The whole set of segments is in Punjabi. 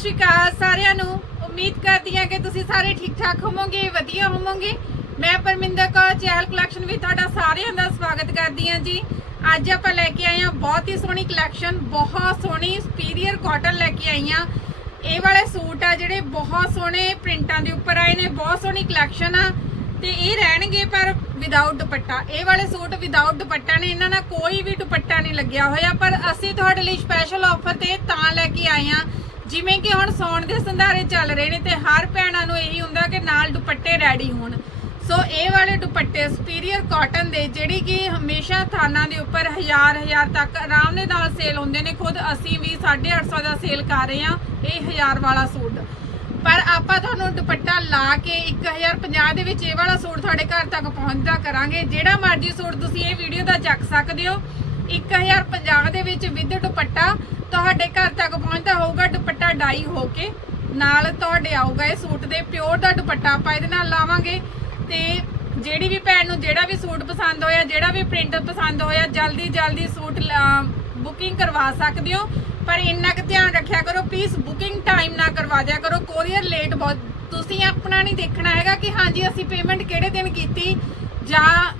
ਸ਼੍ਰੀ ਅਕਾਲ, ਸਾਰਿਆਂ ਨੂੰ ਉਮੀਦ ਕਰਦੀ ਹਾਂ ਕਿ ਤੁਸੀਂ ਸਾਰੇ ਠੀਕ ਠਾਕ ਹੋਵੋਗੇ, ਵਧੀਆ ਹੋਵੋਗੇ। ਮੈਂ ਪਰਮਿੰਦਰ ਕੌਰ, ਚਹਿਲ ਕਲੈਕਸ਼ਨ ਵਿੱਚ ਤੁਹਾਡਾ ਸਾਰਿਆਂ ਦਾ ਸਵਾਗਤ ਕਰਦੀ ਹਾਂ ਜੀ। ਅੱਜ ਆਪਾਂ ਲੈ ਕੇ ਆਏ ਹਾਂ ਬਹੁਤ ਹੀ ਸੋਹਣੀ ਕਲੈਕਸ਼ਨ ਬਹੁਤ ਸੋਹਣੀ ਸੁਪੀਰੀਅਰ ਕਾਟਨ ਲੈ ਕੇ ਆਈ ਹਾਂ। ਇਹ ਵਾਲੇ ਸੂਟ ਆ ਜਿਹੜੇ ਬਹੁਤ ਸੋਹਣੇ ਪ੍ਰਿੰਟਾਂ ਦੇ ਉੱਪਰ ਆਏ ਨੇ, ਬਹੁਤ ਸੋਹਣੀ ਕਲੈਕਸ਼ਨ ਆ। ਤੇ ਇਹ ਰਹਿਣਗੇ ਪਰ ਵਿਦਆਊਟ ਦੁਪੱਟਾ। ਇਹ ਵਾਲੇ ਸੂਟ ਵਿਦਆਊਟ ਦੁਪੱਟਾ ਨੇ, ਇਹਨਾਂ ਨਾਲ ਕੋਈ ਵੀ ਦੁਪੱਟਾ ਨਹੀਂ ਲੱਗਿਆ ਹੋਇਆ। ਪਰ ਅਸੀਂ ਤੁਹਾਡੇ ਲਈ ਸਪੈਸ਼ਲ ਆਫਰ ਤੇ ਤਾਂ ਲੈ ਕੇ ਆਏ ਆ ਜਿਵੇਂ ਕਿ ਹੁਣ ਸੌਣ ਦੇ ਸੰਧਾਰੇ ਚੱਲ ਰਹੇ ਨੇ ਤੇ ਹਰ ਭੈਣਾਂ ਨੂੰ ਇਹੀ ਹੁੰਦਾ ਕਿ ਨਾਲ ਦੁਪੱਟੇ ਰੈਡੀ ਹੋਣ। ਸੋ ਇਹ ਵਾਲੇ ਦੁਪੱਟੇ ਸੁਪੀਰੀਅਰ ਕਾਟਨ ਦੇ, ਜਿਹੜੀ ਕਿ ਹਮੇਸ਼ਾ ਥਾਨਾਂ ਦੇ ਉੱਪਰ ਹਜ਼ਾਰ ਹਜ਼ਾਰ ਤੱਕ ਆਰਾਮ ਦੇ ਨਾਲ ਸੇਲ ਹੁੰਦੇ ਨੇ। ਖੁਦ ਅਸੀਂ ਵੀ 850 ਦਾ ਸੇਲ ਕਰ ਰਹੇ ਆ ਇਹ ਹਜ਼ਾਰ ਵਾਲਾ ਸੂਟ। ਪਰ ਆਪਾਂ ਤੁਹਾਨੂੰ ਦੁਪੱਟਾ ਲਾ ਕੇ 1050 ਦੇ ਵਿੱਚ ਇਹ ਵਾਲਾ ਸੂਟ ਤੁਹਾਡੇ ਘਰ ਤੱਕ ਪਹੁੰਚਦਾ ਕਰਾਂਗੇ। ਜਿਹੜਾ ਮਰਜ਼ੀ ਸੂਟ ਤੁਸੀਂ ਇਹ ਵੀਡੀਓ ਦਾ ਚੱਕ ਸਕਦੇ ਹੋ। 1050 ਦੇ ਵਿੱਚ ਵਿਦ ਦੁਪੱਟਾ ਤੁਹਾਡੇ ਘਰ ਤੱਕ ਪਹੁੰਚਦਾ ਹੋਊਗਾ, ਦੁਪੱਟਾ ਡਾਈ ਹੋ ਕੇ। ਨਾਲ ਤੁਹਾਡੇ ਆਊਗਾ ਇਹ ਸੂਟ ਦੇ, ਪਿਓਰ ਦਾ ਦੁਪੱਟਾ ਆਪਾਂ ਇਹਦੇ ਨਾਲ ਲਾਵਾਂਗੇ। ਤੇ ਜਿਹੜੀ ਵੀ ਭੈਣ ਨੂੰ ਜਿਹੜਾ ਵੀ ਸੂਟ ਪਸੰਦ ਹੋਇਆ, ਜਿਹੜਾ ਵੀ ਪ੍ਰਿੰਟ ਪਸੰਦ ਹੋਇਆ, ਜਲਦੀ ਜਲਦੀ ਸੂਟ ਬੁਕਿੰਗ ਕਰਵਾ ਸਕਦੇ ਹੋ। ਪਰ ਇੰਨਾ ਕੁ ਧਿਆਨ ਰੱਖਿਆ ਕਰੋ ਪਲੀਜ਼ ਬੁਕਿੰਗ ਟਾਈਮ ਨਾ ਕਰਵਾ ਦਿਆ ਕਰੋ। ਕੋਰੀਅਰ ਲੇਟ ਬਹੁਤ ਤੁਸੀਂ ਆਪਣਾ ਨਹੀਂ ਦੇਖਣਾ ਹੈਗਾ ਕਿ ਹਾਂਜੀ, ਅਸੀਂ ਪੇਮੈਂਟ ਕਿਹੜੇ ਦਿਨ ਕੀਤੀ ਜਾਂ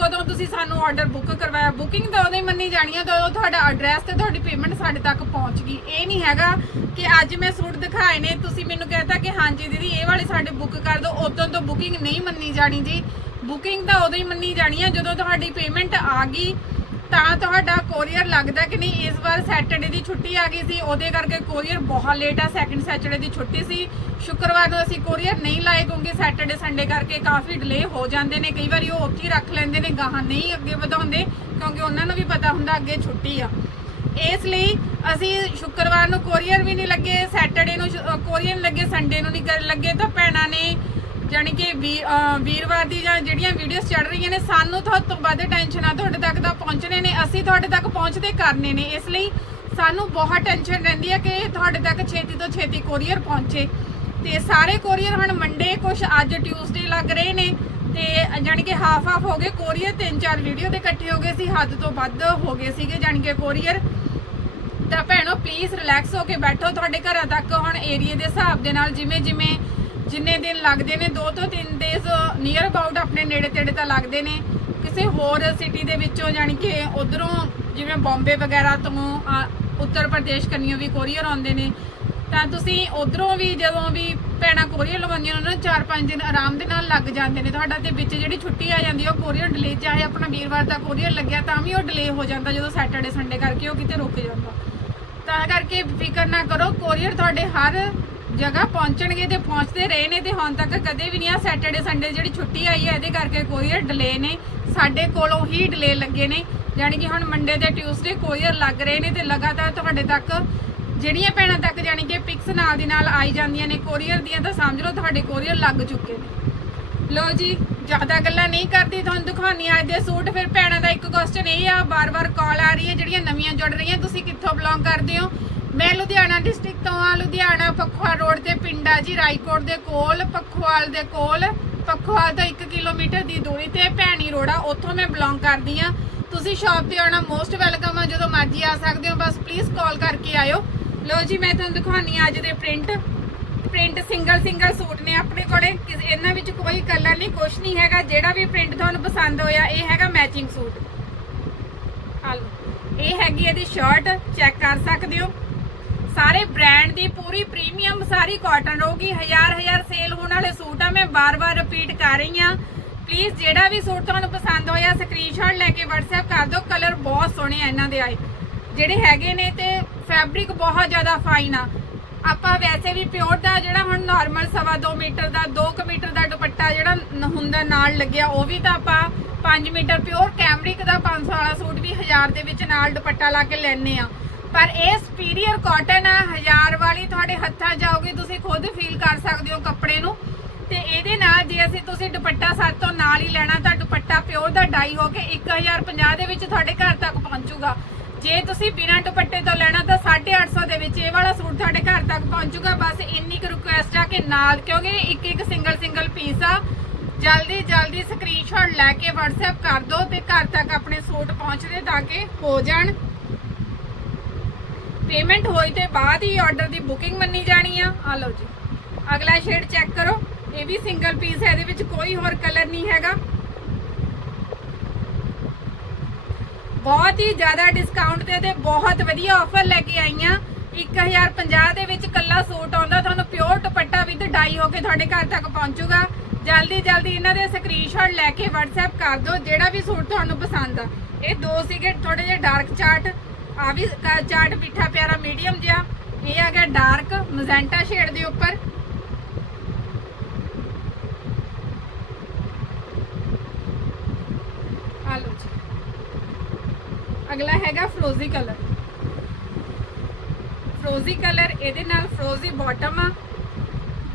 ਕਦੋਂ ਤੁਸੀਂ ਸਾਨੂੰ ਆਰਡਰ ਬੁੱਕ ਕਰਵਾਇਆ? ਬੁਕਿੰਗ ਤਾਂ ਉਦੋਂ ਹੀ ਮੰਨੀ ਜਾਣੀ ਹੈ ਜਦੋਂ ਤੁਹਾਡਾ ਐਡਰੈਸ ਤੇ ਤੁਹਾਡੀ ਪੇਮੈਂਟ ਸਾਡੇ ਤੱਕ ਪਹੁੰਚ ਗਈ। ਇਹ ਨਹੀਂ ਹੈਗਾ ਕਿ ਅੱਜ ਮੈਂ ਸੂਟ ਦਿਖਾਏ ਨੇ, ਤੁਸੀਂ ਮੈਨੂੰ ਕਹਿਤਾ ਕਿ ਹਾਂਜੀ ਦੀਦੀ, ਇਹ ਵਾਲੇ ਸਾਡੇ ਬੁੱਕ ਕਰ ਦਿਓ। ਉਦੋਂ ਤੋਂ ਬੁਕਿੰਗ ਨਹੀਂ ਮੰਨੀ ਜਾਣੀ ਜੀ। ਬੁਕਿੰਗ ਤਾਂ ਉਦੋਂ ਹੀ ਮੰਨੀ ਜਾਣੀ ਹੈ ਜਦੋਂ ਤੁਹਾਡੀ ਪੇਮੈਂਟ ਆ ਗਈ। ਤਾਂ ਤੁਹਾਡਾ ਕੋਰੀਅਰ ਲੱਗਦਾ ਕਿ ਨਹੀਂ? ਇਸ ਵਾਰ ਸੈਟਰਡੇ ਦੀ ਛੁੱਟੀ ਆ ਗਈ ਸੀ, ਉਹਦੇ ਕਰਕੇ ਕੋਰੀਅਰ ਬਹੁਤ ਲੇਟ ਆ ਸੈਕੰਡ ਸੈਟਰਡੇ ਦੀ ਛੁੱਟੀ ਸੀ। ਸ਼ੁੱਕਰਵਾਰ ਨੂੰ ਅਸੀਂ ਕੋਰੀਅਰ ਨਹੀਂ ਲਾਏ ਕਿਉਂਕਿ ਸੈਟਰਡੇ ਸੰਡੇ ਕਰਕੇ ਕਾਫੀ ਡਿਲੇ ਹੋ ਜਾਂਦੇ ਨੇ। ਕਈ ਵਾਰੀ ਉਹ ਉੱਥੇ ਹੀ ਰੱਖ ਲੈਂਦੇ ਨੇ, ਗਾਹਾਂ ਨਹੀਂ ਅੱਗੇ ਵਧਾਉਂਦੇ, ਕਿਉਂਕਿ ਉਹਨਾਂ ਨੂੰ ਵੀ ਪਤਾ ਹੁੰਦਾ ਅੱਗੇ ਛੁੱਟੀ ਆ। ਇਸ ਲਈ ਅਸੀਂ ਸ਼ੁੱਕਰਵਾਰ ਨੂੰ ਕੋਰੀਅਰ ਵੀ ਨਹੀਂ ਲੱਗੇ ਸੈਟਰਡੇ ਨੂੰ ਕੋਰੀਅਰ ਲੱਗੇ ਸੰਡੇ ਨੂੰ ਨਹੀਂ ਲੱਗੇ ਤਾਂ ਭੈਣਾਂ ਨੇ ਜਾਣੀ ਕਿ ਵੀਰਵਾਰ ਦੀ ਜਾਂ ਜਿਹੜੀਆਂ ਵੀਡੀਓਜ਼ ਚੜ ਰਹੀਆਂ ਨੇ, ਸਾਨੂੰ ਤੁਹਾਡੇ ਤੋਂ ਵੱਧ ਟੈਨਸ਼ਨ ਆ, ਤੁਹਾਡੇ ਤੱਕ ਤਾਂ ਪਹੁੰਚਣੇ ਨੇ, ਅਸੀਂ ਤੁਹਾਡੇ ਤੱਕ ਪਹੁੰਚਦੇ ਕਰਨੇ ਨੇ। ਇਸ ਲਈ ਸਾਨੂੰ ਬਹੁਤ ਟੈਨਸ਼ਨ ਰਹਿੰਦੀ ਹੈ ਕਿ ਤੁਹਾਡੇ ਤੱਕ ਛੇਤੀ ਤੋਂ ਛੇਤੀ ਕੋਰੀਅਰ ਪਹੁੰਚੇ। ਤੇ ਸਾਰੇ ਕੋਰੀਅਰ ਹੁਣ ਮੰਡੇ ਕੁਝ ਅੱਜ ਟਿਊਜ਼ਡੇ ਲੱਗ ਰਹੇ ਨੇ, ਤੇ ਜਾਣੀ ਕਿ ਹਾਫ ਹਾਫ ਹੋ ਗਏ ਕੋਰੀਅਰ ਤਿੰਨ ਚਾਰ ਵੀਡੀਓ ਦੇ ਇਕੱਠੇ ਹੋ ਗਏ ਸੀ, ਹੱਦ ਤੋਂ ਵੱਧ ਹੋ ਗਏ ਸੀਗੇ ਜਾਣੀ ਕਿ ਕੋਰੀਅਰ ਤਾਂ ਭੈਣੋ ਪਲੀਜ਼ ਰਿਲੈਕਸ ਹੋ ਕੇ ਬੈਠੋ, ਤੁਹਾਡੇ ਘਰਾਂ ਤੱਕ ਹੁਣ ਏਰੀਆ ਦੇ ਹਿਸਾਬ ਦੇ ਨਾਲ ਜਿਵੇਂ ਜਿਵੇਂ ਜਿੰਨੇ ਦਿਨ ਲੱਗਦੇ ਨੇ ਦੋ ਤੋਂ ਤਿੰਨ ਡੇਜ਼ ਨੀਅਰ ਅਬਾਊਟ ਆਪਣੇ ਨੇੜੇ ਤੇੜੇ ਤਾਂ ਲੱਗਦੇ ਨੇ। ਕਿਸੇ ਹੋਰ ਸਿਟੀ ਦੇ ਵਿੱਚੋਂ ਜਾਣੀ ਕਿ ਉਧਰੋਂ ਜਿਵੇਂ ਬੰਬੇ ਵਗੈਰਾ ਤੋਂ ਆ, ਉੱਤਰ ਪ੍ਰਦੇਸ਼ ਕੰਨੀਓ ਵੀ ਕੋਰੀਅਰ ਆਉਂਦੇ ਨੇ। ਤਾਂ ਤੁਸੀਂ ਉਧਰੋਂ ਵੀ ਜਦੋਂ ਵੀ ਭੈਣਾਂ ਕੋਰੀਅਰ ਲਵਾਉਂਦੀਆਂ ਉਹਨਾਂ ਨੂੰ 4-5 ਦਿਨ ਆਰਾਮ ਦੇ ਨਾਲ ਲੱਗ ਜਾਂਦੇ ਨੇ। ਤੁਹਾਡਾ ਤੇ ਵਿੱਚ ਜਿਹੜੀ ਛੁੱਟੀ ਆ ਜਾਂਦੀ ਆ ਉਹ ਕੋਰੀਅਰ ਡਿਲੇ ਚਾਹੇ ਆਪਣਾ ਵੀਰਵਾਰ ਦਾ ਕੋਰੀਅਰ ਲੱਗਿਆ ਤਾਂ ਵੀ ਉਹ ਡਿਲੇ ਹੋ ਜਾਂਦਾ ਜਦੋਂ ਸੈਟਰਡੇ ਸੰਡੇ ਕਰਕੇ ਉਹ ਕਿਤੇ ਰੁਕ ਜਾਂਦਾ। ਤਾਂ ਕਰਕੇ ਫਿਕਰ ਨਾ ਕਰੋ ਕੋਰੀਅਰ ਤੁਹਾਡੇ ਹਰ ਜਗ੍ਹਾ ਪਹੁੰਚਣਗੇ ਤੇ ਪਹੁੰਚਦੇ ਰਹੇ ਨੇ ਤੇ ਹੁਣ ਤੱਕ ਕਦੇ ਵੀ ਨਹੀਂ ਆ ਸੈਟਰਡੇ ਸੰਡੇ ਜਿਹੜੀ ਛੁੱਟੀ ਆਈ ਹੈ, ਇਹਦੇ ਕਰਕੇ ਕੋਰੀਅਰ ਡਿਲੇ ਨੇ ਸਾਡੇ ਕੋਲੋਂ ਹੀ ਡਿਲੇ ਲੱਗੇ ਨੇ। ਯਾਨੀ ਕਿ ਹੁਣ ਮੰਡੇ ਤੇ ਟਿਊਸਡੇ ਕੋਰੀਅਰ ਲੱਗ ਰਹੇ ਨੇ ਤੇ ਲਗਾਤਾਰ ਤੁਹਾਡੇ ਤੱਕ ਜਿਹੜੀਆਂ ਭੈਣਾਂ ਤੱਕ ਯਾਨੀ ਕਿ ਪਿਕਸ ਨਾਲ ਦੀ ਨਾਲ ਆਈ ਜਾਂਦੀਆਂ ਨੇ ਕੋਰੀਅਰ ਦੀਆਂ ਤਾਂ ਸਮਝ ਲਓ ਤੁਹਾਡੇ ਕੋਰੀਅਰ ਲੱਗ ਚੁੱਕੇ ਨੇ। ਲੋ ਜੀ, ਜ਼ਿਆਦਾ ਗੱਲਾਂ ਨਹੀਂ ਕਰਦੀ, ਤੁਹਾਨੂੰ ਦਿਖਾਉਣੀ ਅੱਜ ਦੇ ਸੂਟ। ਫਿਰ ਭੈਣਾਂ ਦਾ ਇੱਕ ਕੁਐਸਚਨ ਇਹ ਆ ਬਾਰ-ਬਾਰ ਕਾਲ ਆ ਰਹੀ ਹੈ, ਜਿਹੜੀਆਂ ਨਵੀਆਂ ਜੁੜ ਰਹੀਆਂ, ਤੁਸੀਂ ਕਿੱਥੋਂ ਬਿਲੋਂਗ ਕਰਦੇ ਹੋ? ਮੈਂ ਲੁਧਿਆਣਾ ਡਿਸਟ੍ਰਿਕਟ ਤੋਂ ਆ ਲੁਧਿਆਣਾ ਪਖਵਾਲ ਰੋਡ ਤੇ ਪਿੰਡਾ ਜੀ ਰਾਈਕੋਟ ਦੇ ਕੋਲ ਪਖਵਾਲ ਦੇ ਕੋਲ। ਪਖਵਾਲ ਤੋਂ 1 ਕਿਲੋਮੀਟਰ ਦੀ ਦੂਰੀ ਤੇ ਭੈਣੀ ਰੋੜਾ ਉੱਥੋਂ ਮੈਂ ਬਿਲੋਂਗ ਕਰਦੀ ਆ ਤੁਸੀਂ ਸ਼ਾਪ ਤੇ ਆਉਣਾ ਮੋਸਟ ਵੈਲਕਮ ਆ, ਜਦੋਂ ਮਰਜ਼ੀ ਆ ਸਕਦੇ ਹੋ, ਬਸ ਪਲੀਜ਼ ਕਾਲ ਕਰਕੇ ਆਇਓ। ਲੋ ਜੀ, ਮੈਂ ਤੁਹਾਨੂੰ ਦਿਖਾਉਣੀ ਆ ਅੱਜ ਦੇ print print single single suit ਨੇ ਆਪਣੇ ਕੋਲੇ। ਇਹਨਾਂ ਵਿੱਚ ਕੋਈ ਕਲਰ ਨਹੀਂ, ਕੁਛ ਨਹੀਂ ਹੈਗਾ। ਜਿਹੜਾ ਵੀ ਪ੍ਰਿੰਟ ਤੁਹਾਨੂੰ ਪਸੰਦ ਹੋਇਆ, ਇਹ ਹੈਗਾ ਮੈਚਿੰਗ ਸੂਟ। ਆ ਇਹ ਹੈਗੀ ਇਹਦੀ ਸ਼ਰਟ ਚੈੱਕ ਕਰ ਸਕਦੇ ਹੋ। ਸਾਰੇ ਬ੍ਰਾਂਡ ਦੀ ਪੂਰੀ ਪ੍ਰੀਮੀਅਮ ਸਾਰੀ ਕਾਟਨ ਰਹੂਗੀ ਹਜ਼ਾਰ ਹਜ਼ਾਰ ਸੇਲ ਹੋਣ ਵਾਲੇ ਸੂਟ ਆ, ਮੈਂ ਬਾਰ-ਬਾਰ ਰਿਪੀਟ ਕਰ ਰਹੀ ਆ ਪਲੀਜ਼ ਜਿਹੜਾ ਵੀ ਸੂਟ ਤੁਹਾਨੂੰ ਪਸੰਦ ਹੋਇਆ ਸਕਰੀਨਸ਼ਾਟ ਲੈ ਕੇ WhatsApp ਕਰ ਦਿਓ। ਕਲਰ ਬਹੁਤ ਸੋਹਣੇ ਆ ਇਹਨਾਂ ਦੇ ਆਏ। ਜਿਹੜੇ ਹੈਗੇ ਨੇ ਤੇ ਫੈਬਰਿਕ ਬਹੁਤ ਜ਼ਿਆਦਾ ਫਾਈਨ ਆ। ਆਪਾਂ ਵੈਸੇ ਵੀ ਪਿਓਰ ਦਾ ਜਿਹੜਾ ਹੁਣ ਨਾਰਮਲ ਸਵਾ 2 ਮੀਟਰ ਦਾ 2 ਮੀਟਰ ਦਾ ਦੁਪੱਟਾ ਜਿਹੜਾ ਹੁੰਦਾ ਨਾਲ ਲੱਗਿਆ, ਉਹ ਵੀ ਤਾਂ ਆਪਾਂ 5 ਮੀਟਰ ਪਿਓਰ ਕੈਮਰਿਕ ਦਾ 500 ਵਾਲਾ ਸੂਟ ਵੀ 1000 ਦੇ ਵਿੱਚ ਨਾਲ ਦੁਪੱਟਾ ਲਾ ਕੇ ਲੈਣੇ ਆ ਪਰ ਇਹ ਸੁਪੀਰੀਅਰ ਕਾਟਨ ਆ 1000 ਵਾਲੀ ਤੁਹਾਡੇ ਹੱਥਾਂ 'ਚ ਜਾਓਗੇ ਤੁਸੀਂ ਖੁਦ ਫੀਲ ਕਰ ਸਕਦੇ ਹੋ ਕੱਪੜੇ ਨੂੰ। ਤੇ ਇਹਦੇ ਨਾਲ ਜੇ ਅਸੀਂ ਤੁਸੀਂ ਦੁਪੱਟਾ ਸਾਡੇ ਤੋਂ ਨਾਲ ਹੀ ਲੈਣਾ, ਤਾਂ ਦੁਪੱਟਾ ਪਿਓਰ ਦਾ ਡਾਈ ਹੋ ਕੇ 1050 ਦੇ ਵਿੱਚ ਤੁਹਾਡੇ ਘਰ ਤੱਕ ਪਹੁੰਚੂਗਾ। ਜੇ ਤੁਸੀਂ ਬਿਨਾਂ ਦੁਪੱਟੇ ਤੋਂ ਲੈਣਾ, ਤਾਂ 850 ਦੇ ਵਿੱਚ ਇਹ ਵਾਲਾ ਸੂਟ ਤੁਹਾਡੇ ਘਰ ਤੱਕ ਪਹੁੰਚੂਗਾ। ਬਸ ਇੰਨੀ ਕੁ ਰਿਕੁਐਸਟ ਆ ਕਿ ਨਾਲ, ਕਿਉਂਕਿ ਇੱਕ ਇੱਕ ਸਿੰਗਲ ਸਿੰਗਲ ਪੀਸ ਆ। ਜਲਦੀ ਜਲਦੀ ਸਕਰੀਨਸ਼ਾਟ ਲੈ ਕੇ WhatsApp ਕਰ ਦਿਓ ਤੇ ਘਰ ਤੱਕ ਆਪਣੇ ਸੂਟ ਪਹੁੰਚਦੇ ਤਾਂ ਕਿ ਹੋ ਜਾਣ। ਪੇਮੈਂਟ ਹੋਈ ਤੇ ਬਾਅਦ ਹੀ ਆਰਡਰ ਦੀ ਬੁਕਿੰਗ ਮੰਨੀ ਜਾਣੀ ਆ। ਆ ਲਓ ਜੀ। ਅਗਲਾ ਸ਼ੇਡ ਚੈੱਕ ਕਰੋ। ਇਹ ਵੀ ਸਿੰਗਲ ਪੀਸ ਹੈ, ਇਹਦੇ ਵਿੱਚ ਕੋਈ ਹੋਰ ਕਲਰ ਨਹੀਂ ਹੈਗਾ। ਬਹੁਤ ਹੀ ਜ਼ਿਆਦਾ ਡਿਸਕਾਊਂਟ ਤੇ ਤੇ ਬਹੁਤ ਵਧੀਆ ਆਫਰ ਲੈ ਕੇ ਆਈਆਂ। 1050 ਦੇ ਵਿੱਚ ਕੱਲਾ ਸੂਟ ਆਉਂਦਾ, ਤੁਹਾਨੂੰ ਪਿਓਰ ਦੁਪੱਟਾ ਵਿਦ ਡਾਈ ਹੋ ਕੇ ਤੁਹਾਡੇ ਘਰ ਤੱਕ ਪਹੁੰਚੂਗਾ। ਜਲਦੀ ਜਲਦੀ ਇਹਨਾਂ ਦੇ ਸਕਰੀਨਸ਼ਾਟ ਲੈ ਕੇ WhatsApp ਕਰ ਦਿਓ, ਜਿਹੜਾ ਵੀ ਸੂਟ ਤੁਹਾਨੂੰ ਪਸੰਦ ਆ। ਇਹ ਦੋ ਸੀਗੇ ਥੋੜੇ ਜਿਹਾ ਡਾਰਕ ਚਾਰਟ ਆ ਵੀ ਚਾਰਟ ਮਿੱਠਾ ਪਿਆਰਾ ਮੀਡੀਅਮ ਜਿਹਾ। ਇਹ ਆ ਗਿਆ ਡਾਰਕ ਮਜ਼ੈਂਟਾ ਸ਼ੇਡ ਦੇ ਉੱਪਰ। ਆ ਲਓ ਜੀ। ਅਗਲਾ ਹੈਗਾ ਫਰੋਜ਼ੀ ਕਲਰ ਫਰੋਜ਼ੀ ਕਲਰ ਇਹਦੇ ਨਾਲ ਫਰੋਜ਼ੀ ਬਾਟਮ ਆ।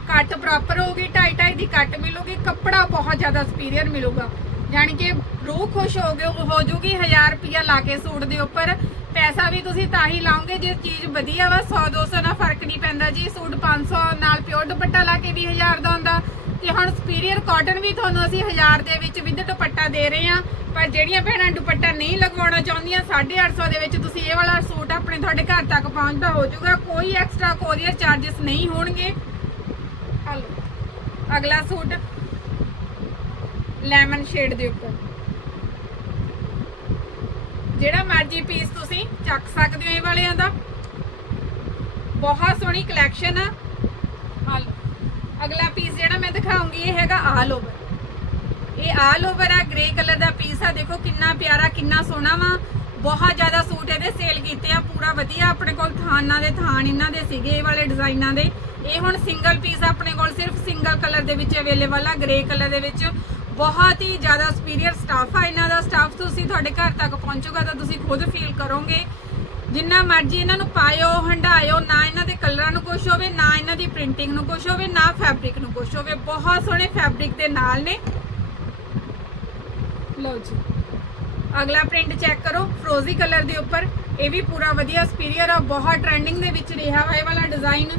ਕੱਟ ਪ੍ਰੋਪਰ ਹੋਊਗੀ, ਢਾਈ ਢਾਈ ਦੀ ਕੱਟ ਮਿਲੂਗੀ, ਕੱਪੜਾ ਬਹੁਤ ਜ਼ਿਆਦਾ ਸੁਪੀਰੀਅਰ ਮਿਲੂਗਾ। ਯਾਨੀ ਕਿ ਰੂਹ ਖੁਸ਼ ਹੋ ਗਏ ਹੋ ਜੂਗੀ 1000 ਰੁਪਿਆ ਲਾ ਕੇ ਸੂਟ ਦੇ ਉੱਪਰ। ਪੈਸਾ ਵੀ ਤੁਸੀਂ ਤਾਂ ਹੀ ਲਾਓਗੇ ਜੇ ਚੀਜ਼ ਵਧੀਆ ਵਾ 100 200 ਨਾਲ ਫ਼ਰਕ ਨਹੀਂ ਪੈਂਦਾ ਜੀ। ਸੂਟ 500 ਨਾਲ ਪਿਓਰ ਦੁਪੱਟਾ ਲਾ ਕੇ ਵੀ 1000 ਦਾ ਹੁੰਦਾ ਤੇ ਹੁਣ ਸੁਪੀਰੀਅਰ ਕਾਟਨ ਵੀ ਤੁਹਾਨੂੰ ਅਸੀਂ 1000 ਦੇ ਵਿੱਚ ਵਿਦ ਦੁਪੱਟਾ ਦੇ ਰਹੇ ਹਾਂ। ਪਰ ਜਿਹੜੀਆਂ ਭੈਣਾਂ ਦੁਪੱਟਾ ਨਹੀਂ ਲਗਵਾਉਣਾ ਚਾਹੁੰਦੀਆਂ 850 ਦੇ ਵਿੱਚ ਤੁਸੀਂ ਇਹ ਵਾਲਾ ਸੂਟ ਆਪਣੇ ਤੁਹਾਡੇ ਘਰ ਤੱਕ ਪਹੁੰਚਦਾ ਹੋ ਜਾਊਗਾ। ਕੋਈ ਐਕਸਟਰਾ ਕੋਰੀਅਰ ਚਾਰजेस ਨਹੀਂ ਹੋਣਗੇ। ਹਲੋ, ਅਗਲਾ ਸੂਟ ਲੈਮਨ ਸ਼ੇਡ ਦੇ ਉੱਪਰ। ਜਿਹੜਾ ਮਰਜ਼ੀ ਪੀਸ ਤੁਸੀਂ ਚੱਕ ਸਕਦੇ ਹੋ ਇਹ ਵਾਲਿਆਂ ਦਾ। ਬਹੁਤ ਸੋਹਣੀ ਕਲੈਕਸ਼ਨ ਆ। ਅਗਲਾ ਪੀਸ ਜਿਹੜਾ ਮੈਂ ਦਿਖਾਉਂਗੀ, ਇਹ ਹੈਗਾ ਆਲ ਓਵਰ ਇਹ ਆਲ ਓਵਰ ਆ ਗ੍ਰੇ ਕਲਰ ਦਾ ਪੀਸ ਆ। ਦੇਖੋ ਕਿੰਨਾ ਪਿਆਰਾ, ਕਿੰਨਾ ਸੋਹਣਾ ਵਾ। ਬਹੁਤ ਜ਼ਿਆਦਾ ਸੂਟ ਇਹਦੇ ਸੇਲ ਕੀਤੇ ਆ। ਪੂਰਾ ਵਧੀਆ ਆਪਣੇ ਕੋਲ ਥਾਨਾਂ ਦੇ, ਥਾਨ ਇਹਨਾਂ ਦੇ ਸੀਗੇ ਇਹ ਵਾਲੇ ਡਿਜ਼ਾਈਨਾਂ ਦੇ। ਇਹ ਹੁਣ ਸਿੰਗਲ ਪੀਸ ਆਪਣੇ ਕੋਲ ਸਿਰਫ ਸਿੰਗਲ ਕਲਰ ਦੇ ਵਿੱਚ ਅਵੇਲੇਬਲ ਆ ਗ੍ਰੇ ਕਲਰ ਦੇ ਵਿੱਚ। ਬਹੁਤ ਹੀ ਜ਼ਿਆਦਾ ਸੁਪੀਰੀਅਰ ਸਟਾਫ ਆ ਇਹਨਾਂ ਦਾ। ਸਟਾਫ ਤੁਸੀਂ ਤੁਹਾਡੇ ਘਰ ਤੱਕ ਪਹੁੰਚੂਗਾ ਤਾਂ ਤੁਸੀਂ ਖੁਦ ਫੀਲ ਕਰੋਗੇ। ਜਿੰਨਾ ਮਰਜ਼ੀ ਇਹਨਾਂ ਨੂੰ ਪਾਇਓ ਹੰਡਾਇਓ ਨਾ ਇਹਨਾਂ ਦੇ ਕਲਰਾਂ ਨੂੰ ਕੁਝ ਹੋਵੇ, ਨਾ ਇਹਨਾਂ ਦੀ ਪ੍ਰਿੰਟਿੰਗ ਨੂੰ ਕੁਝ ਹੋਵੇ, ਨਾ ਫੈਬਰਿਕ ਨੂੰ ਕੁਝ ਹੋਵੇ। ਬਹੁਤ ਸੋਹਣੇ ਫੈਬਰਿਕ ਦੇ ਨਾਲ ਨੇ। ਲਓ ਜੀ। ਅਗਲਾ ਪ੍ਰਿੰਟ ਚੈੱਕ ਕਰੋ ਫਰੋਜ਼ੀ ਕਲਰ ਦੇ ਉੱਪਰ। ਇਹ ਵੀ ਪੂਰਾ ਵਧੀਆ ਸੁਪੀਰੀਅਰ ਆ, ਬਹੁਤ ਟ੍ਰੈਂਡਿੰਗ ਦੇ ਵਿੱਚ ਰਿਹਾ ਵਾ ਇਹ ਵਾਲਾ ਡਿਜ਼ਾਈਨ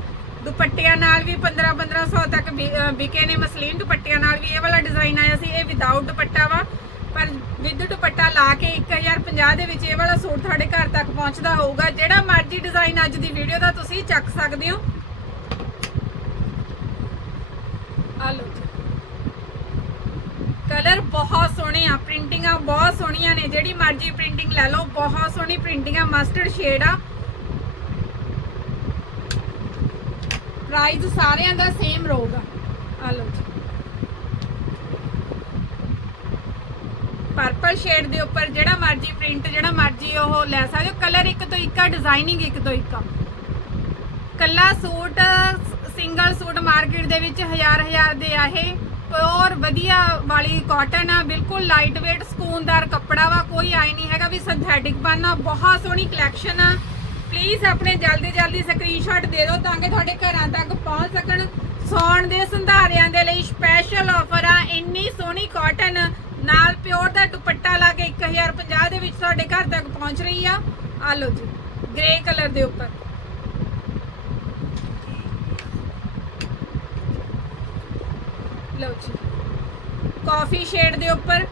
ਦੁਪੱਟਿਆਂ ਨਾਲ ਵੀ 15 1500 ਤੱਕ ਵਿ- ਅਹ, ਵਿਕੇ ਨੇ ਮਸਲੀਨ ਦੁਪੱਟਿਆਂ ਨਾਲ ਵੀ। ਇਹ ਵਾਲਾ ਡਿਜ਼ਾਈਨ ਆਇਆ ਸੀ, ਇਹ ਵਿਦਆਊਟ ਦੁਪੱਟਾ ਵਾ। ਪਰ ਵਿਦ ਦੁਪੱਟਾ ਲਾ ਕੇ 1050 ਦੇ ਵਿੱਚ ਇਹ ਵਾਲਾ ਸੂਟ ਤੁਹਾਡੇ ਘਰ ਤੱਕ ਪਹੁੰਚਦਾ ਹੋਊਗਾ। ਜਿਹੜਾ ਮਰਜ਼ੀ ਡਿਜ਼ਾਈਨ ਅੱਜ ਦੀ ਵੀਡੀਓ ਦਾ ਤੁਸੀਂ ਚੱਕ ਸਕਦੇ ਹੋ। ਆ ਲਓ ਕਲਰ ਬਹੁਤ ਸੋਹਣੇ ਆ, ਪ੍ਰਿੰਟਿੰਗਾਂ ਬਹੁਤ ਸੋਹਣੀਆਂ ਨੇ। ਜਿਹੜੀ ਮਰਜ਼ੀ ਪ੍ਰਿੰਟਿੰਗ ਲੈ ਲਓ, ਬਹੁਤ ਸੋਹਣੀ ਪ੍ਰਿੰਟਿੰਗ ਆ ਮਸਟਰਡ ਸ਼ੇਡ ਆ। ਪ੍ਰਾਈਸ ਸਾਰਿਆਂ ਦਾ ਸੇਮ ਰਹੂਗਾ। ਆ ਲਓ ਜੀ। ਪਰਪਲ ਸ਼ੇਡ ਦੇ ਉੱਪਰ ਜਿਹੜਾ ਮਰਜ਼ੀ ਪ੍ਰਿੰਟ ਜਿਹੜਾ ਮਰਜ਼ੀ ਉਹ ਲੈ ਸਕਦੇ ਹੋ। ਕਲਰ ਇੱਕ ਤੋਂ ਇੱਕ ਆ ਡਿਜ਼ਾਈਨਿੰਗ ਇੱਕ ਤੋਂ ਇੱਕ ਆ। ਕੱਲਾ ਸੂਟ ਸਿੰਗਲ ਸੂਟ ਮਾਰਕੀਟ ਦੇ ਵਿੱਚ ਹਜ਼ਾਰ ਹਜ਼ਾਰ ਦੇ ਆ ਇਹ। ਪਿਓਰ ਵਧੀਆ ਵਾਲੀ ਕਾਟਨ ਆ, ਬਿਲਕੁਲ ਲਾਈਟ weight ਸਕੂਨਦਾਰ ਕੱਪੜਾ ਵਾ, ਕੋਈ ਆਈ ਨਹੀਂ ਹੈਗਾ ਵੀ ਸਿੰਥੈਟਿਕ ਬਣਨਾ। ਬਹੁਤ ਸੋਹਣੀ ਕਲੈਕਸ਼ਨ ਆ। ਪਲੀਜ਼ ਆਪਣੇ ਜਲਦੀ ਜਲਦੀ ਸਕਰੀਨਸ਼ਾਟ ਦੇ ਦਿਓ ਤਾਂ ਕਿ ਤੁਹਾਡੇ ਘਰਾਂ ਤੱਕ ਪਹੁੰਚ ਸਕਣ। ਸੌਣ ਦੇ ਸੰਧਾਰਿਆਂ ਦੇ ਲਈ ਸਪੈਸ਼ਲ ਆਫਰ ਆ। ਇੰਨੀ ਸੋਹਣੀ ਕਾਟਨ ਨਾਲ ਪਿਓਰ ਦਾ ਦੁਪੱਟਾ ਲਾ ਕੇ 1050 ਦੇ ਵਿੱਚ ਤੁਹਾਡੇ ਘਰ ਤੱਕ ਪਹੁੰਚ ਰਹੀ ਆ। ਆ ਲਓ ਜੀ ਗ੍ਰੇ ਕਲਰ ਦੇ ਉੱਪਰ। ਲਓ ਜੀ ਕਾਫੀ ਸ਼ੇਡ ਦੇ ਉੱਪਰ।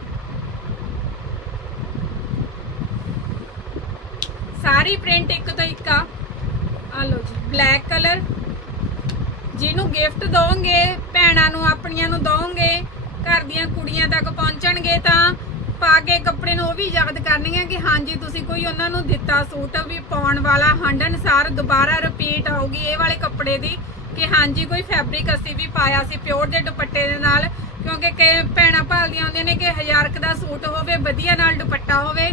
ਸਾਰੀ ਪ੍ਰਿੰਟ ਇੱਕ ਤੋਂ ਇੱਕ ਆ। ਆ ਲਓ ਜੀ, ਬਲੈਕ ਕਲਰ। ਜਿਹਨੂੰ ਗਿਫਟ ਦੋਗੇ ਭੈਣਾਂ ਨੂੰ, ਆਪਣੀਆਂ ਨੂੰ ਦੋਗੇ ਘਰ ਦੀਆਂ ਕੁੜੀਆਂ ਤੱਕ ਪਹੁੰਚਣਗੇ ਤਾਂ ਪਾ ਕੇ ਕੱਪੜੇ ਨੂੰ ਉਹ ਵੀ ਯਾਦ ਕਰਨਗੀਆਂ ਕਿ ਹਾਂਜੀ, ਤੁਸੀਂ ਕੋਈ ਉਹਨਾਂ ਨੂੰ ਦਿੱਤਾ ਸੂਟ ਵੀ ਪਾਉਣ ਵਾਲਾ ਹੰਡ ਅਨਸਾਰ ਦੁਬਾਰਾ ਰਿਪੀਟ ਆਊਗੀ ਇਹ ਵਾਲੇ ਕੱਪੜੇ ਦੀ ਕਿ ਹਾਂਜੀ, ਕੋਈ ਫੈਬਰਿਕ ਅਸੀਂ ਵੀ ਪਾਇਆ ਸੀ ਪਿਓਰ ਦੇ ਦੁਪੱਟੇ ਦੇ ਨਾਲ, ਕਿਉਂਕਿ ਕਈ ਭੈਣਾਂ ਭਾਲਦੀਆਂ ਹੁੰਦੀਆਂ ਨੇ ਕਿ ਹਜ਼ਾਰਕ ਦਾ ਸੂਟ ਹੋਵੇ, ਵਧੀਆ ਨਾਲ ਦੁਪੱਟਾ ਹੋਵੇ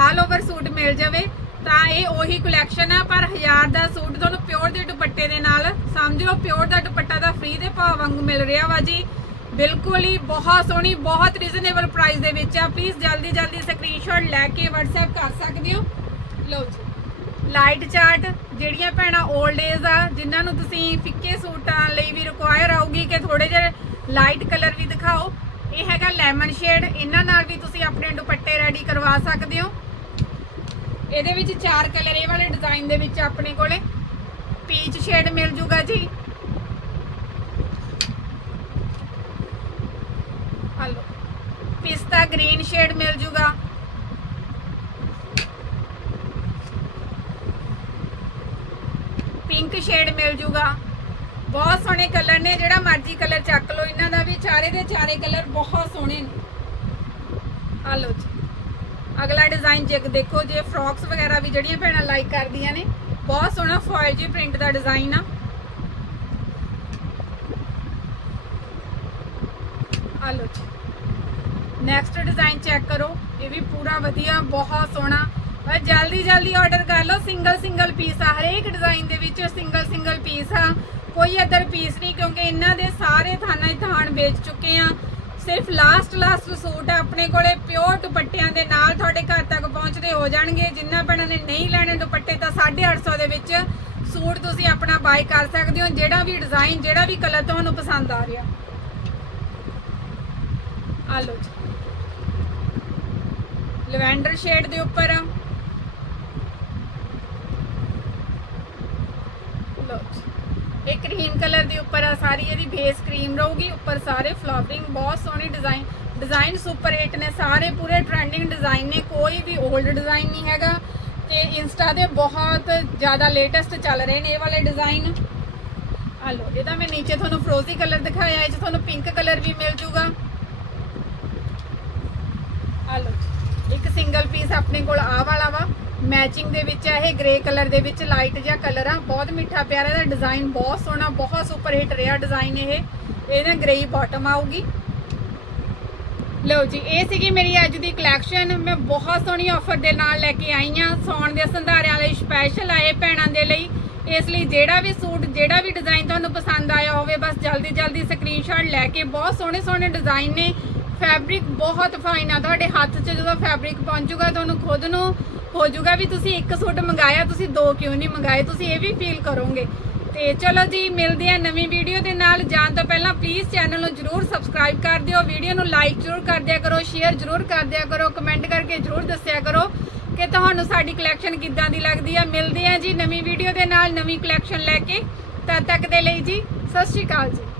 ਆਲ ਓਵਰ ਸੂਟ ਮਿਲ ਜਾਵੇ। ਤਾਂ ਇਹ ਉਹੀ ਕਲੈਕਸ਼ਨ ਆ, ਪਰ ਹਜ਼ਾਰ ਦਾ ਸੂਟ ਤੁਹਾਨੂੰ ਪਿਓਰ ਦੇ ਦੁਪੱਟੇ ਦੇ ਨਾਲ, ਸਮਝ ਲਓ ਪਿਓਰ ਦਾ ਦੁਪੱਟਾ ਦਾ ਫ੍ਰੀ ਦੇ ਭਾਅ ਵਾਂਗੂ ਮਿਲ ਰਿਹਾ ਵਾ ਜੀ। ਬਿਲਕੁਲ ਹੀ ਬਹੁਤ ਸੋਹਣੀ, ਬਹੁਤ ਰੀਜ਼ਨੇਬਲ ਪ੍ਰਾਈਸ ਦੇ ਵਿੱਚ ਆ। ਪਲੀਜ਼ ਜਲਦੀ ਜਲਦੀ ਸਕਰੀਨਸ਼ਾਟ ਲੈ ਕੇ WhatsApp ਕਰ ਸਕਦੇ ਹੋ। ਲਓ ਜੀ ਲਾਈਟ ਚਾਰਟ ਜਿਹੜੀਆਂ ਭੈਣਾਂ 올ਡ ਏਜ ਆ, ਜਿਨ੍ਹਾਂ ਨੂੰ ਤੁਸੀਂ ਫਿੱਕੇ ਸੂਟਾਂ ਲਈ ਵੀ ਰਿਕੁਆਇਰ ਆਊਗੀ ਕਿ ਥੋੜੇ ਜਿਹੇ ਲਾਈਟ ਕਲਰ ਵੀ ਦਿਖਾਓ। ਇਹ ਹੈਗਾ ਲੈਮਨ ਸ਼ੇਡ ਇਹਨਾਂ ਨਾਲ ਵੀ ਤੁਸੀਂ ਆਪਣੇ ਦੁਪੱਟੇ ਰੈਡੀ ਕਰਵਾ ਸਕਦੇ ਹੋ। ਇਹਦੇ ਵਿੱਚ ਚਾਰ ਕਲਰ, ਇਹ ਵਾਲੇ ਡਿਜ਼ਾਈਨ ਦੇ ਵਿੱਚ ਆਪਣੇ ਕੋਲੇ। ਪੀਚ ਸ਼ੇਡ ਮਿਲ ਜੂਗਾ ਜੀ। ਹਲੋ। ਪਿਸਤਾ ਗ੍ਰੀਨ ਸ਼ੇਡ ਮਿਲ ਜੂਗਾ। ਪਿੰਕ ਸ਼ੇਡ ਮਿਲ ਜੂਗਾ। ਬਹੁਤ ਸੋਹਣੇ ਕਲਰ ਨੇ, ਜਿਹੜਾ ਮਰਜ਼ੀ ਕਲਰ ਚੱਕ ਲਓ। ਇਹਨਾਂ ਦਾ ਵੀ ਚਾਰੇ ਦੇ ਚਾਰੇ ਕਲਰ ਬਹੁਤ ਸੋਹਣੇ ਨੇ। ਆ ਲਓ ਜੀ। ਅਗਲਾ ਡਿਜ਼ਾਈਨ ਜੇ ਦੇਖੋ, ਜੇ ਫਰੌਕਸ ਵਗੈਰਾ ਵੀ ਜਿਹੜੀਆਂ ਭੈਣਾਂ ਲਾਈਕ ਕਰਦੀਆਂ ਨੇ, ਬਹੁਤ ਸੋਹਣਾ ਫੋਇਲ ਜੀ ਪ੍ਰਿੰਟ ਦਾ ਡਿਜ਼ਾਈਨ ਆ। ਆ ਲਓ ਜੀ। ਨੈਕਸਟ ਡਿਜ਼ਾਈਨ ਚੈੱਕ ਕਰੋ, ਇਹ ਵੀ ਪੂਰਾ ਵਧੀਆ, ਬਹੁਤ ਸੋਹਣਾ। ਪਰ ਜਲਦੀ ਜਲਦੀ ਆਰਡਰ ਕਰ ਲਓ ਸਿੰਗਲ ਸਿੰਗਲ ਪੀਸ ਆ, ਹਰੇਕ ਡਿਜ਼ਾਈਨ ਦੇ ਵਿੱਚ ਸਿੰਗਲ ਸਿੰਗਲ ਪੀਸ ਆ। ਕੋਈ ਅਦਰ ਪੀਸ ਨਹੀਂ, ਕਿਉਂਕਿ ਇਹਨਾਂ ਦੇ ਸਾਰੇ ਥਾਨਾਂ ਹੀ ਥਾਨ ਵੇਚ ਚੁੱਕੇ ਆ। ਸਿਰਫ ਲਾਸਟ ਲਾਸਟ ਸੂਟ ਆ, ਆਪਣੇ ਕੋਲੇ ਪਿਓਰ ਦੁਪੱਟਿਆਂ ਦੇ ਨਾਲ ਤੁਹਾਡੇ ਘਰ ਤੱਕ ਪਹੁੰਚਦੇ ਹੋ ਜਾਣਗੇ। ਜਿੰਨਾ ਭੈਣਾਂ ਨੇ ਨਹੀਂ ਲੈਣੇ ਦੁਪੱਟੇ ਤਾਂ 850 ਦੇ ਵਿੱਚ ਸੂਟ ਤੁਸੀਂ ਆਪਣਾ ਬਾਈ ਕਰ ਸਕਦੇ ਹੋ। ਜਿਹੜਾ ਵੀ ਡਿਜ਼ਾਈਨ ਜਿਹੜਾ ਵੀ ਕਲਰ ਤੁਹਾਨੂੰ ਪਸੰਦ ਆ ਰਿਹਾ। ਆ ਲਓ ਲਵੈਂਡਰ ਸ਼ੇਡ ਦੇ ਉੱਪਰ ਆ। ਲਓ ਇਹ ਕਰੀਮ ਕਲਰ ਦੇ ਉੱਪਰ ਆ, ਸਾਰੀ ਇਹਦੀ ਬੇਸ ਕਰੀਮ ਰਹੂਗੀ, ਉੱਪਰ ਸਾਰੇ ਫਲਾਵਰਿੰਗ, ਬਹੁਤ ਸੋਹਣੀ ਡਿਜ਼ਾਈਨ ਡਿਜ਼ਾਈਨ ਸੁਪਰ ਹਿੱਟ ਨੇ, ਸਾਰੇ ਪੂਰੇ ਟ੍ਰੈਂਡਿੰਗ ਡਿਜ਼ਾਈਨ ਨੇ, ਕੋਈ ਵੀ 올ਡ ਡਿਜ਼ਾਈਨ ਨਹੀਂ ਹੈਗਾ। ਤੇ ਇੰਸਟਾ ਦੇ ਬਹੁਤ ਜ਼ਿਆਦਾ ਲੇਟੈਸਟ ਚੱਲ ਰਹੇ ਨੇ ਇਹ ਵਾਲੇ ਡਿਜ਼ਾਈਨ ਆ ਲਓ ਇਹਦਾ ਮੈਂ ਨੀਚੇ ਤੁਹਾਨੂੰ ਫਰੋਜ਼ੀ ਕਲਰ ਦਿਖਾਇਆ, ਇਹ 'ਚ ਤੁਹਾਨੂੰ ਪਿੰਕ ਕਲਰ ਵੀ ਮਿਲ ਜੂਗਾ। ਆ ਲਓ, ਇੱਕ ਸਿੰਗਲ ਪੀਸ ਆਪਣੇ ਕੋਲ ਆ ਵਾਲਾ ਵਾ। ਮੈਚਿੰਗ ਦੇ ਵਿੱਚ ਆ, ਇਹ ਗ੍ਰੇ ਕਲਰ ਦੇ ਵਿੱਚ ਲਾਈਟ ਜਿਹਾ ਕਲਰ ਆ, ਬਹੁਤ ਮਿੱਠਾ ਪਿਆਰਾ, ਇਹਦਾ ਡਿਜ਼ਾਈਨ ਬਹੁਤ ਸੋਹਣਾ, ਬਹੁਤ ਸੁਪਰ ਹਿੱਟ ਰਿਹਾ ਡਿਜ਼ਾਈਨ ਇਹ। ਇਹਦਾ ਗ੍ਰੇ ਬਾਟਮ ਆਊਗੀ। ਲਓ ਜੀ, ਇਹ ਸੀਗੀ ਮੇਰੀ ਅੱਜ ਦੀ ਕਲੈਕਸ਼ਨ ਮੈਂ ਬਹੁਤ ਸੋਹਣੀ ਆਫਰ ਦੇ ਨਾਲ ਲੈ ਕੇ ਆਈ ਆ ਸੌਣ ਦੇ ਸੰਧਾਰਿਆਂ ਲਈ ਸਪੈਸ਼ਲ ਆਏ ਭੈਣਾਂ ਦੇ ਲਈ। ਇਸ ਲਈ ਜਿਹੜਾ ਵੀ ਸੂਟ, ਜਿਹੜਾ ਵੀ ਡਿਜ਼ਾਈਨ ਤੁਹਾਨੂੰ ਪਸੰਦ ਆਇਆ ਹੋਵੇ, ਬਸ ਜਲਦੀ ਜਲਦੀ ਸਕਰੀਨਸ਼ਾਟ ਲੈ ਕੇ। ਬਹੁਤ ਸੋਹਣੇ ਸੋਹਣੇ ਡਿਜ਼ਾਈਨ ਨੇ। ਫੈਬਰਿਕ ਬਹੁਤ ਫਾਈਨ ਆ, ਤੁਹਾਡੇ ਹੱਥ 'ਚ ਜਦੋਂ ਫੈਬਰਿਕ ਪਹੁੰਚੂਗਾ, ਤੁਹਾਨੂੰ ਖੁਦ ਨੂੰ ਹੋ ਜਾਊਗਾ ਵੀ ਤੁਸੀਂ ਇੱਕ ਸੂਟ ਮੰਗਾਇਆ, ਤੁਸੀਂ ਦੋ ਕਿਉਂ ਨਹੀਂ ਮੰਗਾਏ? ਤੁਸੀਂ ਇਹ ਵੀ ਫੀਲ ਕਰੋਗੇ। ਤੇ ਚਲੋ ਜੀ, ਮਿਲਦੇ ਆ ਨਵੀਂ ਵੀਡੀਓ ਦੇ ਨਾਲ। ਜਾਣ ਤੋਂ ਪਹਿਲਾਂ ਪਲੀਜ਼ ਚੈਨਲ ਨੂੰ ਜਰੂਰ ਸਬਸਕ੍ਰਾਈਬ ਕਰ ਦਿਓ। ਵੀਡੀਓ ਨੂੰ ਲਾਈਕ ਜਰੂਰ ਕਰ ਦਿਆ ਕਰੋ ਸ਼ੇਅਰ ਜਰੂਰ ਕਰ ਦਿਆ ਕਰੋ ਕਮੈਂਟ ਕਰਕੇ ਜਰੂਰ ਦੱਸਿਆ ਕਰੋ ਕਿ ਤੁਹਾਨੂੰ ਸਾਡੀ ਕਲੈਕਸ਼ਨ ਕਿੱਦਾਂ ਦੀ ਲੱਗਦੀ ਆ। ਮਿਲਦੇ ਆ ਜੀ ਨਵੀਂ ਵੀਡੀਓ ਦੇ ਨਾਲ, ਨਵੀਂ ਕਲੈਕਸ਼ਨ ਲੈ ਕੇ। ਤਦ ਤੱਕ ਦੇ ਲਈ ਜੀ, ਸਤਿ ਸ਼੍ਰੀ ਅਕਾਲ ਜੀ।